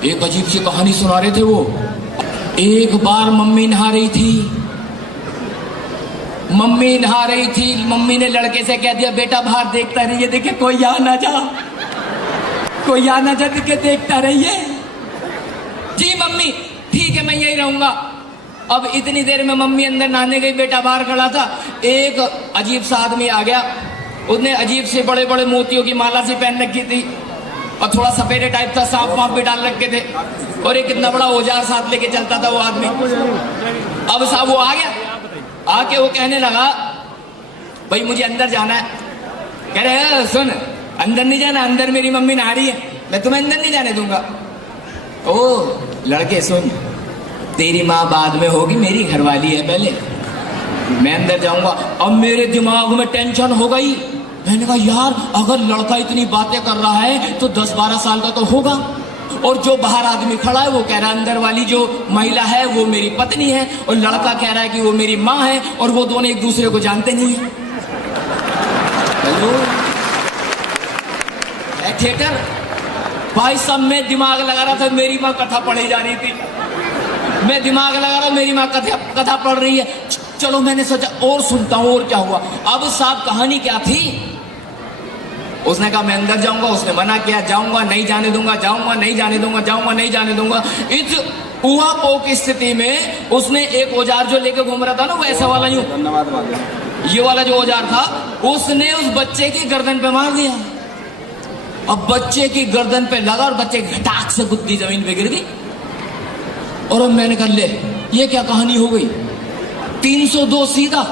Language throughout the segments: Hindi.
एक अजीब सी कहानी सुना रहे थे वो। एक बार मम्मी नहा रही थी, मम्मी ने लड़के से कह दिया बेटा बाहर देखता रहिए, देखे कोई आ ना जा, कोई आ ना जा, देखे देखता रहिए। जी मम्मी ठीक है मैं यही रहूंगा। अब इतनी देर में मम्मी अंदर नहाने गई, बेटा बाहर खड़ा था। एक अजीब सा आदमी आ गया, उसने अजीब से बड़े बड़े मोतियों की माला सी पहन रखी थी और थोड़ा सफेदे टाइप था, सांप वाप भी डाल रखे थे और एक कितना बड़ा औजार साथ लेके चलता था वो आदमी। अब साहब वो आ गया, आके वो कहने लगा भाई मुझे अंदर जाना है। कह रहे सुन अंदर नहीं जाना, अंदर मेरी मम्मी नहा रही है, मैं तुम्हें अंदर नहीं जाने दूंगा। ओ लड़के सुन, तेरी माँ बाद में होगी, मेरी घरवाली है पहले, मैं अंदर जाऊंगा। अब मेरे दिमाग में टेंशन हो गई, मैंने कहा यार अगर लड़का इतनी बातें कर रहा है तो 10-12 साल का तो होगा, और जो बाहर आदमी खड़ा है वो कह रहा है अंदर वाली जो महिला है वो मेरी पत्नी है, और लड़का कह रहा है कि वो मेरी माँ है, और वो दोनों एक दूसरे को जानते नहीं है। हेलो थिएटर भाई साहब, मैं दिमाग लगा रहा था मेरी माँ कथा पढ़ी जा रही थी, मैं दिमाग लगा रहा मेरी माँ कथा पढ़ रही है। चलो मैंने सोचा और सुनता हूँ और क्या हुआ। अब साहब कहानी क्या थी, उसने कहा मैं अंदर जाऊंगा, उसने मना किया, जाऊंगा नहीं जाने दूंगा, जाऊंगा नहीं जाने दूंगा, जाऊंगा नहीं जाने दूंगा। इस ऊहापोह की स्थिति में उसने एक औजार जो लेके घूम रहा था ना, वो ऐसा वाला यूं, ये वाला जो औजार था, उसने उस बच्चे की गर्दन पे मार दिया। अब बच्चे की गर्दन पे लगा और बच्चे घटाक से गुद्दी जमीन पे गिर गई। और अब मैंने कहा ले ये क्या कहानी हो गई, 302 सीधा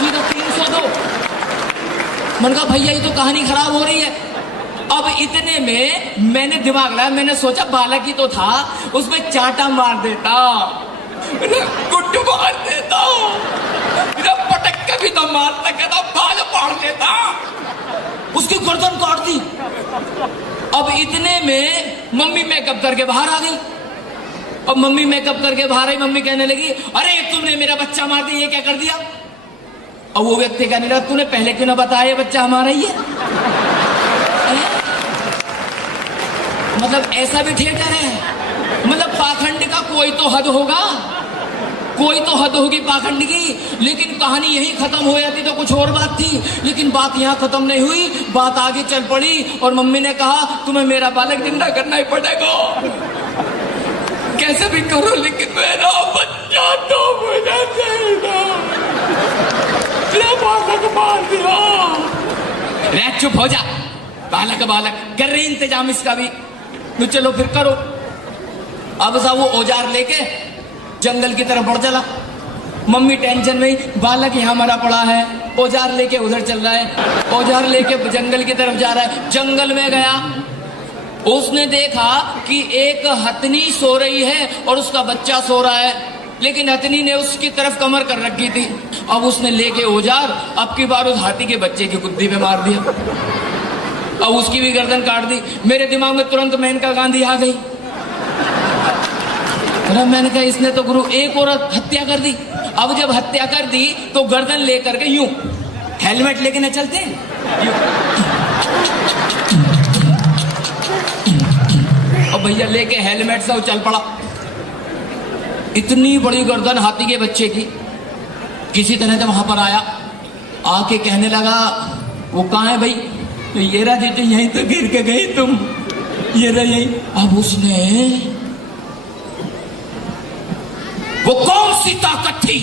302। मैंने कहा भैया ये तो कहानी खराब हो रही है। अब इतने में मैंने दिमाग लगाया, मैंने सोचा बालक ही तो था, उसमें चाटा मार देता, गुड्डू मार देता, पटक के भी तो मार सकता, बाल फाड़ देता, उसकी गर्दन काट दी। अब इतने में मम्मी मेकअप करके बाहर आ गई। अब मम्मी मेकअप करके बाहर आई, मम्मी कहने लगी अरे तुमने मेरा बच्चा मार दिया, ये क्या कर दिया। अब वो व्यक्ति कहने लगा तूने पहले क्यों ना बताया बच्चा हमारा ही है। मतलब ऐसा भी थिएटर है, मतलब पाखंड का कोई तो हद होगा, कोई तो हद होगी पाखंड की। लेकिन कहानी यही खत्म हो जाती तो कुछ और बात थी, लेकिन बात यहाँ खत्म नहीं हुई, बात आगे चल पड़ी। और मम्मी ने कहा तुम्हें मेरा बालक जिंदा करना ही पड़ेगा, कैसे भी करो लेकिन मेरा बच्चा तो मुझे देना। बालक मार दिया, चुप हो जा, बालक कर रही इंतजाम इसका भी, तो चलो फिर करो। अब साहब वो औजार लेके जंगल की तरफ बढ़ चला। मम्मी टेंशन में, बालक यहाँ मरा पड़ा है, औजार लेके उधर चल रहा है, औजार लेके जंगल की तरफ जा रहा है। जंगल में गया, उसने देखा कि एक हथनी सो रही है और उसका बच्चा सो रहा है, लेकिन हथनी ने उसकी तरफ कमर कर रखी थी। अब उसने लेके औजार अब की बार उस हाथी के बच्चे की गुद्दी पे मार दिया, अब उसकी भी गर्दन काट दी। मेरे दिमाग में तुरंत मेनका गांधी आ गई। मैंने कहा इसने तो गुरु एक औरत हत्या कर दी। अब जब हत्या कर दी तो गर्दन लेकर के यूं, हेलमेट लेके न चलते अब भैया लेके हेलमेट से चल पड़ा। इतनी बड़ी गर्दन हाथी के बच्चे की, किसी तरह से वहां पर आया, आके कहने लगा वो कहाँ है भाई, तो ये रहा जीते, यहीं तो गिर के गई तुम, ये रहा यही। अब उसने, वो कौन सी ताकत थी,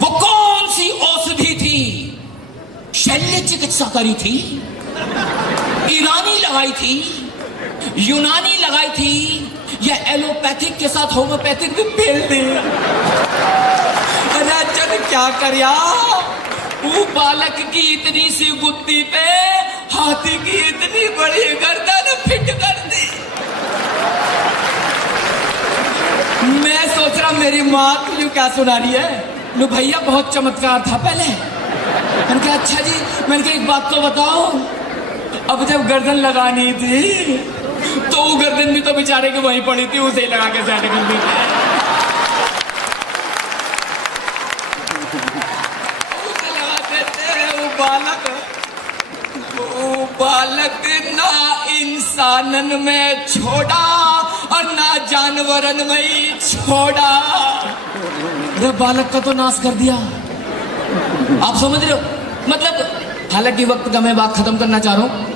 वो कौन सी औषधि थी, शल्य चिकित्सा करी थी, ईरानी लगाई थी, यूनानी लगाई थी, या एलोपैथिक के साथ होम्योपैथिक भी फेल दे। अरे चल क्या कर यार, वो बालक की इतनी सी गुत्ती पे हाथी की इतनी बड़ी गर्दन फिट कर दी। मैं सोच रहा मेरी माँ क्यों क्या सुना रही है, लो भैया बहुत चमत्कार था पहले। मैंने कहा अच्छा जी, मैंने कहा एक बात तो बताओ, अब जब गर्दन लगानी थी तो वो गर्दन भी तो बेचारे की वहीं पड़ी थी, उसे ही लगा के सेट कर दी। उसे लगा देते वो बालक ना इन इंसानन में छोड़ा और ना जानवरन में ही छोड़ा। अरे बालक का तो नाश कर दिया। आप समझ रहे हो? मतलब हालांकि वक्त का मैं बात खत्म करना चाह रहा हूं।